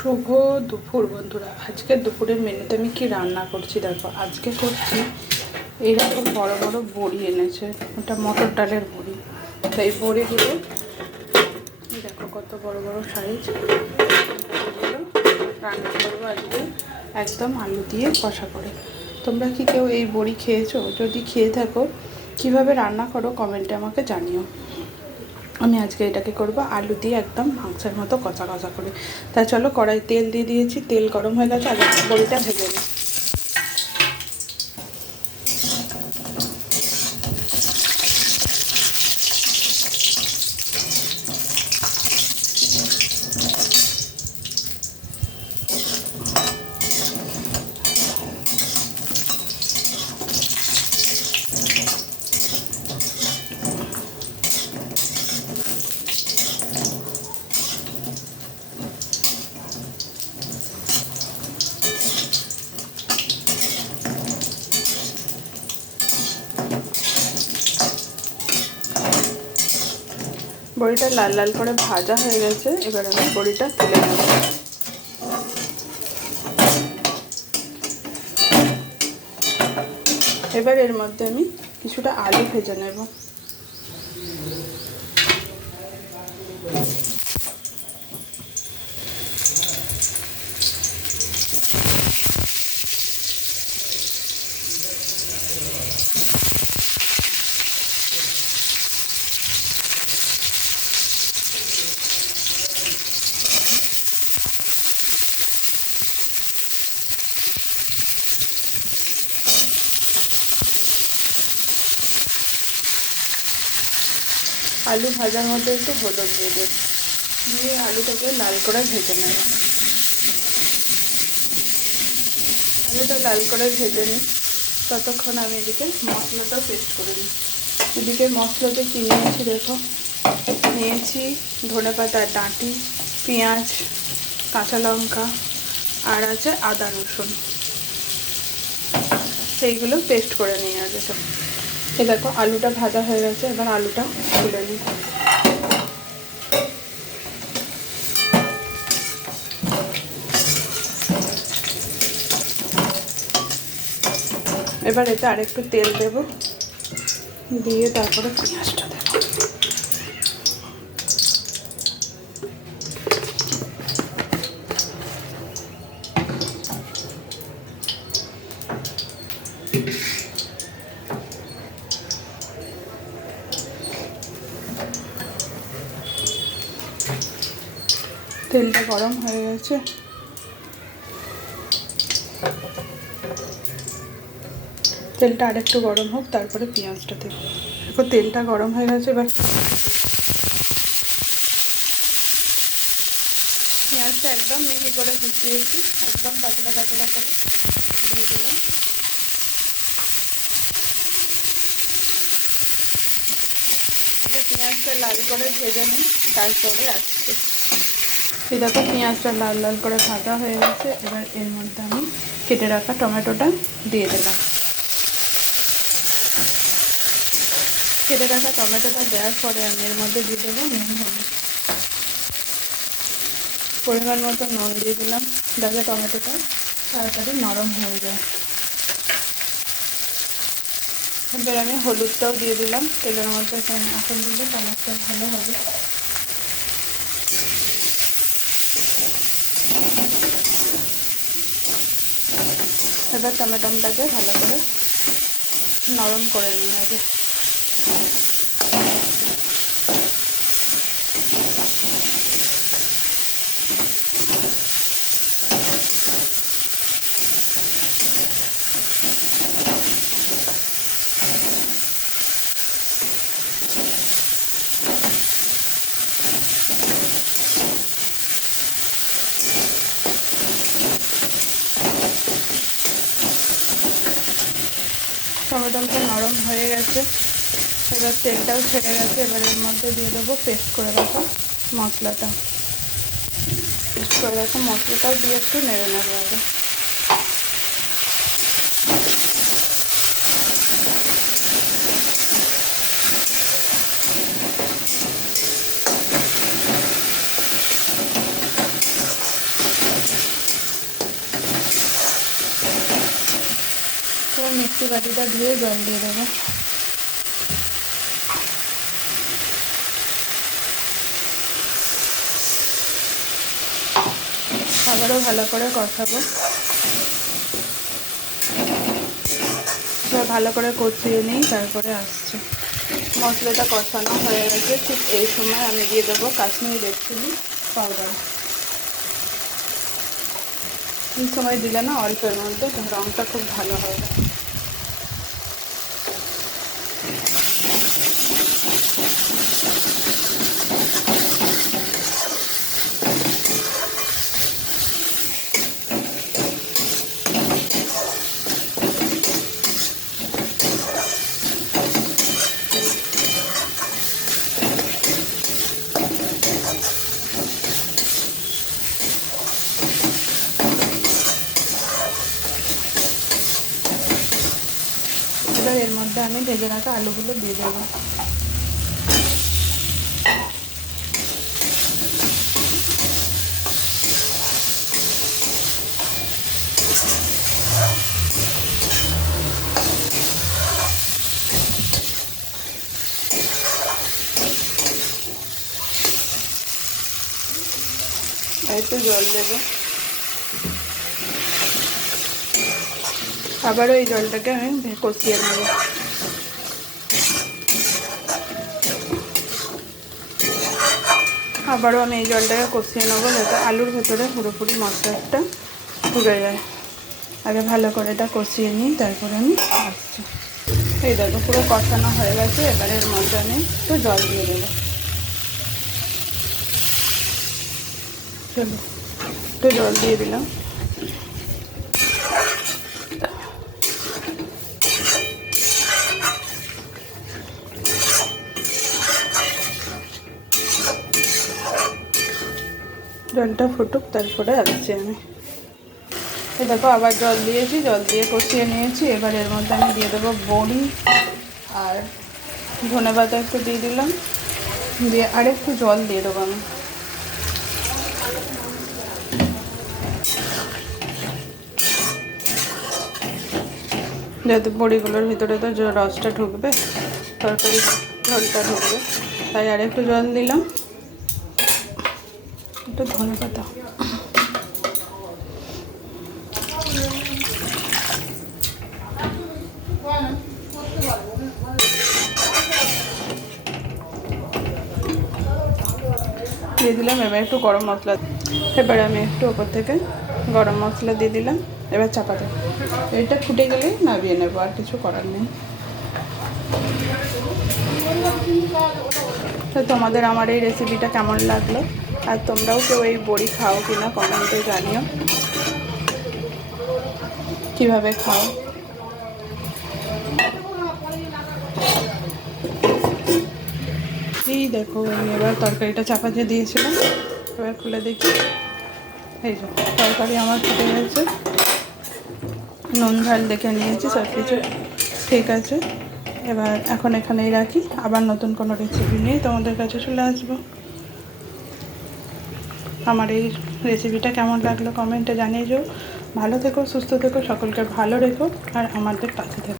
শুভ দুপুর বন্ধুরা। আজকে দুপুরের মেনুতে আমি কি রান্না করছি দেখো। আজকে করছি এইরকম বড় বড় বড়ি এনেছে, ওটা মটর ডালের বড়ি। তাই বড়িগুলো দেখো কত বড় বড় সাইজ, রান্না করবো আজকে একদম আলু দিয়ে কষা করে। তোমরা কি কেউ এই বড়ি খেয়েছো? যদি খেয়ে থাকো কিভাবে রান্না করো কমেন্টে আমাকে জানিও। আমি আজকে এটাকে করব আলু দিয়ে একদম মাংসের মতো কষা কষা করে। তাই চলো, কড়াই তেল দিয়ে দিয়েছি, তেল গরম হয়ে গেছে, আগে বড়িটা ভেজে নিই। বড়িটা লাল লাল করে ভাজা হয়ে গেছে, এবার আমি বড়িটা তুলে নেব। এবার এর মধ্যে আমি কিছুটা আলু ভেজে নেব। আলু ভাজার মধ্যে একটু হলুদ দিয়ে দেব, দিয়ে আলুটাকে লাল করে ভেজে নেব। আলুটা লাল করে ভেজে নিই, ততক্ষণ আমি এদিকে মশলাটা পেস্ট করে নিই। এদিকে মশলাতে কী নিয়েছি দেখো, নিয়েছি ধনেপাতার ডাঁটি, পেঁয়াজ, কাঁচা লঙ্কা, আর আছে আদা রসুন। সেইগুলো পেস্ট করে নিয়ে আগে। এ দেখো আলুটা ভাজা হয়ে গেছে, এবার আলুটা তুলে নিই। এবার এতে আরেকটু তেল দেব, দিয়ে তারপরে পেঁয়াজটা দেব। তেলটা গরম হয়ে গেছে, তেলটা আরেকটু গরম হোক, তারপরে পেঁয়াজটা দেব। দেখো তেলটা গরম হয়ে গেছে, এবার পেঁয়াজটা একদম মিহি করে কুচিয়েছি, একদম পাতলা পাতলা করে দিয়ে দিলাম। এবার পেঁয়াজটা লাল করে ভেজে নিই, তারপরে আসছে। এই দেখো পেঁয়াজটা লাল লাল করে ভাজা হয়ে গেছে, এবার এর মধ্যে আমি কেটে রাখা টমেটোটা দিয়ে দিলাম। কেটে রাখা টমেটোটা দেওয়ার পরে আমি এর মধ্যে দিয়ে দেবো নুন, হলুদ, পরিমাণ মতো নুন দিয়ে দিলাম, যাতে টমেটোটা তাড়াতাড়ি নরম হয়ে যায়। এবার আমি হলুদটাও দিয়ে দিলাম তেলের মধ্যে, এখন দিলে কালারটা ভালো হবে। এবার টমেটোটাকে ভালো করে নরম করে নিই আগে। টমেটোটা নরম হয়ে গেছে, এবার তেলটাও ছেড়ে গেছে, এবার এর মধ্যে দিয়ে দেবো পেস্ট করে রাখা মশলাটা। পেস্ট করে রাখা মশলাটাও দিয়ে একটু নেড়ে নেবো আগে। মিক্সি বাটিটা ধুয়ে জল দিয়ে দেবো। আবারও ভালো করে কষাবো। ভালো করে কষিয়ে নিই, তারপরে আসছে। মশলাটা কষানো হয়ে গেছে, ঠিক এই সময় আমি দিয়ে দেবো কাশ্মীরি রেড চিলি পাউডার। এই সময় দিলে না অল্পের মধ্যে রঙটা খুব ভালো হয়। এবার এর মধ্যে আমি ভেজে রাখা আলুগুলো দিয়ে দেবো। একটু জল দেবো। আবারও এই জলটাকে আমি কষিয়ে নেব। আবারও আমি এই জলটাকে কষিয়ে নেবো, যাতে আলুর ভেতরে পুরোপুরি মশলাটা ঢুকে যায়। আগে ভালো করে এটা কষিয়ে নিই, তারপরে আমি আসছি। এই দেখো পুরো কষানো হয়ে গেছে। এবারে এর মধ্যে আমি একটু জল দিয়ে দেবো। চলো একটু জল দিয়ে দিলাম। জলটা ফুটুক, তারপরে আসছি আমি। এই দেখো আবার জল দিয়েছি, জল দিয়ে কষিয়ে নিয়েছি। এবার এর মধ্যে আমি দিয়ে দেবো বড়ি আর ধনেপাতা একটু দিয়ে দিলাম, দিয়ে আর একটু জল দিয়ে দেবো আমি। যাতে বড়িগুলোর ভিতরে তো রসটা ঢুকবে, তরকারি ঝোলটা ঢুকবে, তাই আর একটু জল দিলাম। একটু ধনেপাতা, দিয়ে দিলাম। এবার একটু গরম মশলা, এবারে আমি একটু ওপর থেকে গরম মশলা দিয়ে দিলাম। এবার চাপা দেবো। এটা ফুটে গেলেই নামিয়ে নেবো, আর কিছু করার নেই। তো তোমাদের আমার এই রেসিপিটা কেমন লাগলো, আর তোমরাও কেউ এই বড়ি খাও কিনা কমেন্টে জানিও, কিভাবে খাও। এই দেখো আমি এবার তরকারিটা চাপা দিয়ে দিয়েছিলাম, এবার খুলে দেখি। এই যে তরকারি আমার ফুটে গেছে, নুন ঝাল দেখে নিয়েছি, সব কিছু ঠিক আছে। এবার এখন এখানেই রাখি, আবার নতুন কোনো রেসিপি নিয়ে তোমাদের কাছে চলে আসবো। আমার এই রেসিপিটা কেমন লাগলো কমেন্টে জানিয়ে যাও। ভালো থেকো, সুস্থ থেকো, সকলকে ভালো রেখো, আর আমাদের পাশে থেকো।